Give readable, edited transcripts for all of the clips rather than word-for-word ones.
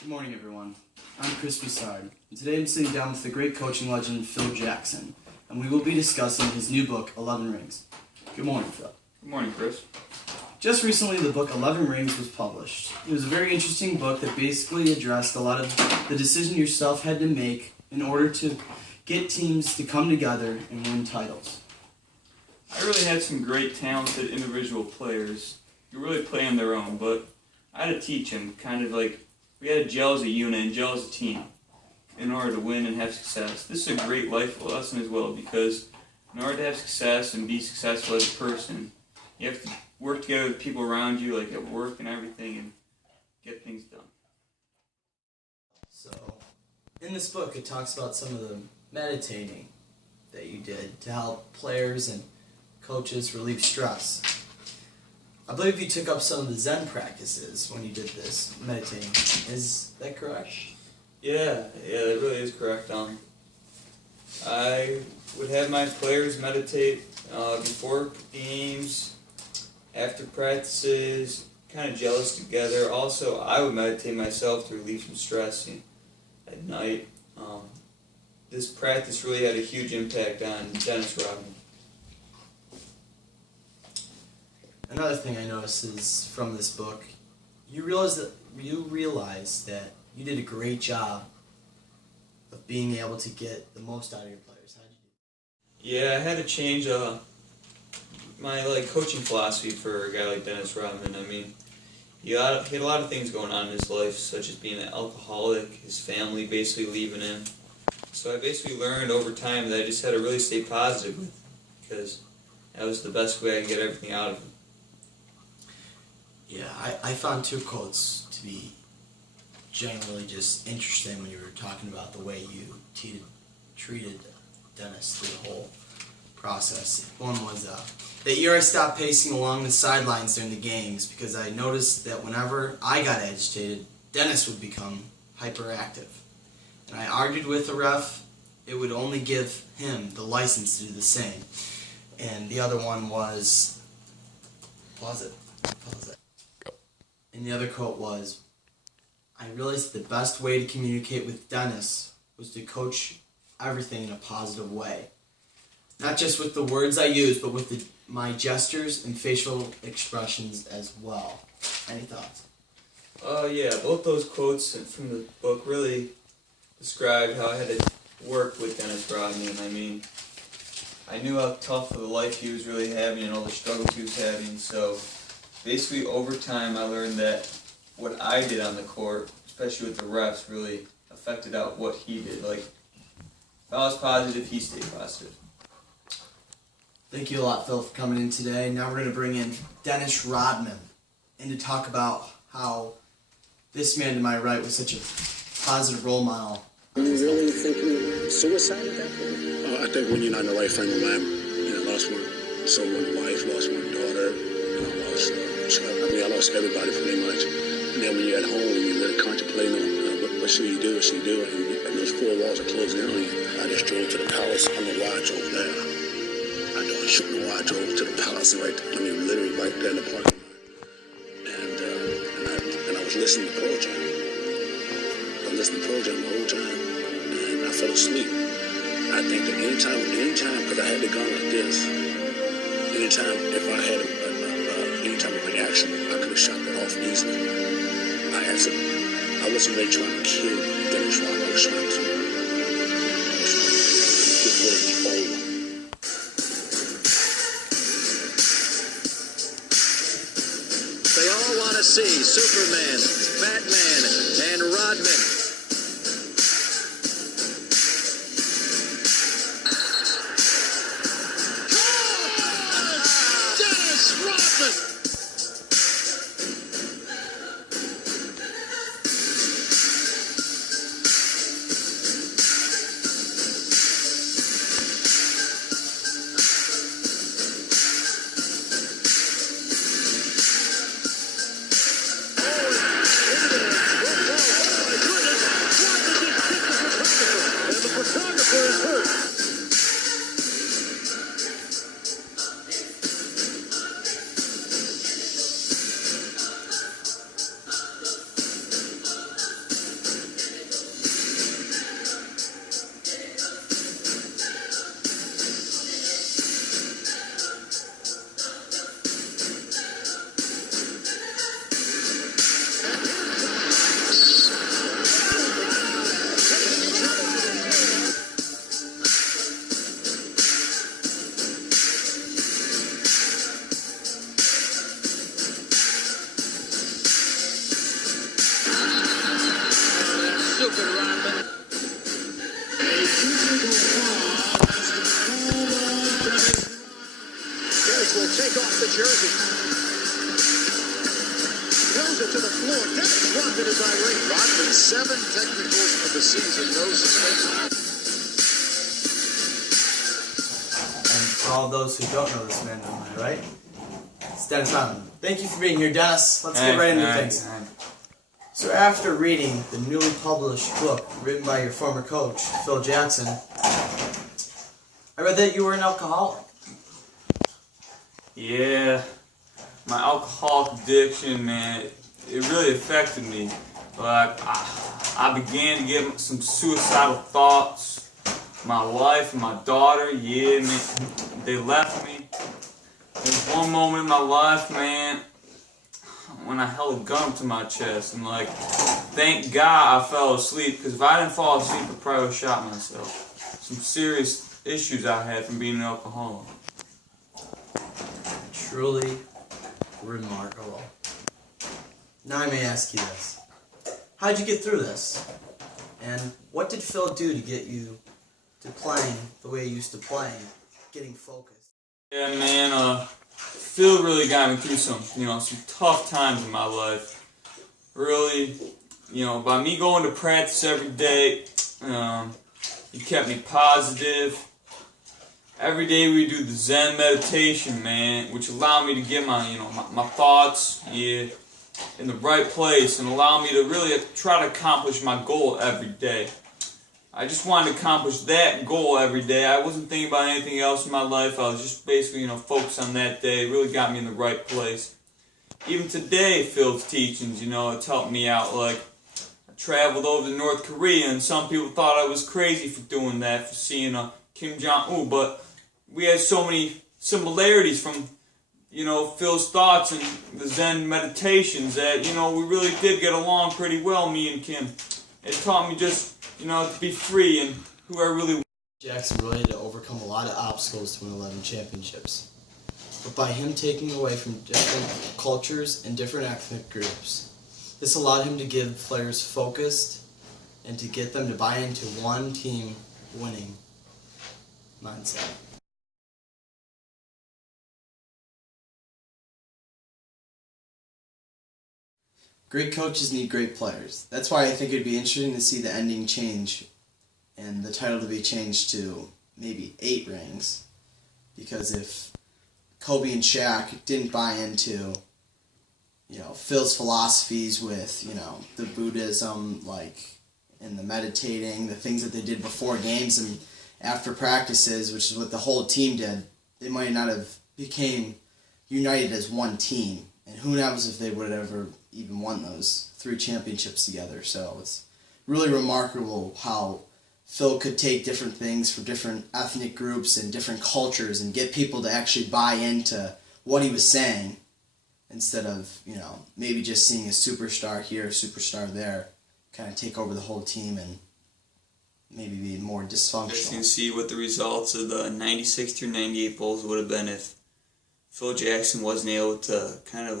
Good morning, everyone. I'm Chris Broussard, and today I'm sitting down with the great coaching legend Phil Jackson, and we will be discussing his new book, 11 Rings. Good morning, Phil. Good morning, Chris. Just recently, the book 11 Rings was published. It was a very interesting book that basically addressed a lot of the decision yourself had to make in order to get teams to come together and win titles. I really had some great talented individual players who really play on their own, but I had to teach them, kind of like we had to gel as a unit and gel as a team in order to win and have success. This is a great life lesson as well, because in order to have success and be successful as a person, you have to work together with people around you, like at work and everything, and get things done. So, in this book, it talks about some of the meditating that you did to help players and coaches relieve stress. I believe you took up some of the Zen practices when you did this meditating. Is that correct? Yeah, that really is correct. I would have my players meditate before games, after practices, kind of gel us together. Also, I would meditate myself to relieve some stress at night. This practice really had a huge impact on Dennis Rodman. Another thing I noticed is from this book, you realize that you did a great job of being able to get the most out of your players. How did you do? Yeah, I had to change my coaching philosophy for a guy like Dennis Rodman. I mean, he had a lot of things going on in his life, such as being an alcoholic, his family basically leaving him. So I basically learned over time that I just had to really stay positive with, because that was the best way I could get everything out of him. Yeah, I found two quotes to be generally just interesting when you were talking about the way you treated Dennis through the whole process. One was that year I stopped pacing along the sidelines during the games because I noticed that whenever I got agitated, Dennis would become hyperactive. And I argued with the ref, it would only give him the license to do the same. And the other one was, pause it. And the other quote was, I realized the best way to communicate with Dennis was to coach everything in a positive way. Not just with the words I use, but with my gestures and facial expressions as well. Any thoughts? Yeah, both those quotes from the book really described how I had to work with Dennis Rodman. I mean, I knew how tough of a life he was really having and all the struggles he was having, so basically over time I learned that what I did on the court, especially with the refs, really affected out what he did. Like, if I was positive, he stayed positive. Thank you a lot, Phil, for coming in today. Now we're going to bring in Dennis Rodman and to talk about how this man to my right was such a positive role model. Were you really thinking suicide at that point? I think when you're not in the right frame of mind, I lost one wife, lost one daughter, I lost everybody pretty much. And then when you're at home and you're really contemplating on what should you do, and those four walls are closing in on you. I just drove to the palace on the watch over there. I drove to the palace literally right there in the parking lot. And I was listening to Pearl Jam. I listened to Pearl Jam the whole time, and I fell asleep. I think that anytime, because I had the gun like this, anytime if I had any type of reaction, I could have shot that off easily. I wasn't really trying to kill Dennis Rodman. I was trying to get rid of the old one. They all want to see Superman, Batman, and Rodman. Dennis Rodman! Dennis will take off the jersey. Throws it to the floor. Dennis Rodman is irate. Rodman, 7 technicals for the season, no suspension. And for all those who don't know this man, am I right? It's Dennis Rodman. Thank you for being here, Dennis. Let's get right into things. So after reading the newly published book written by your former coach, Phil Jackson, I read that you were an alcoholic. Yeah, my alcoholic addiction, man, it really affected me. Like, I began to get some suicidal thoughts. My wife and my daughter, yeah, man, they left me. There's one moment in my life, man, when I held a gun to my chest, and like, thank God I fell asleep, because if I didn't fall asleep, I probably would have shot myself. Some serious issues I had from being an alcoholic. Truly remarkable. Now I may ask you this. How'd you get through this? And what did Phil do to get you to playing the way you used to play, getting focused? Yeah, man, Phil really got me through some tough times in my life. Really, by me going to practice every day, he kept me positive. Every day we do the Zen meditation, man, which allowed me to get my thoughts, in the right place, and allow me to really try to accomplish my goal every day. I just wanted to accomplish that goal every day. I wasn't thinking about anything else in my life. I was just basically, focused on that day. It really got me in the right place. Even today, Phil's teachings, it's helped me out. Like, I traveled over to North Korea, and some people thought I was crazy for doing that, for seeing Kim Jong-un, but we had so many similarities from, Phil's thoughts and the Zen meditations that, we really did get along pretty well, me and Kim. It taught me just, to be free and who I really was. Jackson really had to overcome a lot of obstacles to win 11 championships. But by him taking away from different cultures and different ethnic groups, this allowed him to give players focused and to get them to buy into one team winning mindset. Great coaches need great players. That's why I think it'd be interesting to see the ending change and the title to be changed to maybe 8 rings. Because if Kobe and Shaq didn't buy into, Phil's philosophies with, the Buddhism, and the meditating, the things that they did before games and after practices, which is what the whole team did, they might not have became united as one team. And who knows if they would have ever even won those 3 championships together. So it's really remarkable how Phil could take different things from different ethnic groups and different cultures and get people to actually buy into what he was saying instead of, maybe just seeing a superstar here, a superstar there, kind of take over the whole team and maybe be more dysfunctional. You can see what the results of the 96 through 98 Bulls would have been if Phil Jackson wasn't able to kind of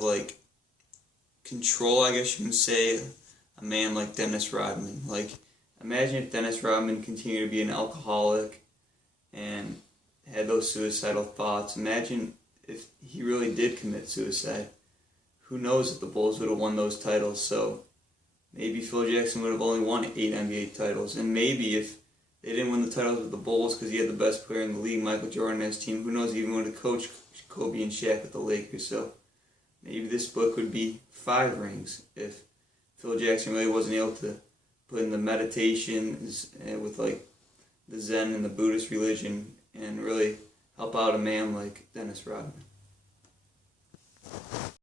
control, I guess you can say, a man like Dennis Rodman. Imagine if Dennis Rodman continued to be an alcoholic and had those suicidal thoughts. Imagine if he really did commit suicide. Who knows if the Bulls would have won those titles. So maybe Phil Jackson would have only won 8 NBA titles. And maybe if they didn't win the titles with the Bulls because he had the best player in the league, Michael Jordan, and his team, who knows, he even would have coached Kobe and Shaq at the Lakers. So maybe this book would be 5 rings if Phil Jackson really wasn't able to put in the meditations and with the Zen and the Buddhist religion and really help out a man like Dennis Rodman.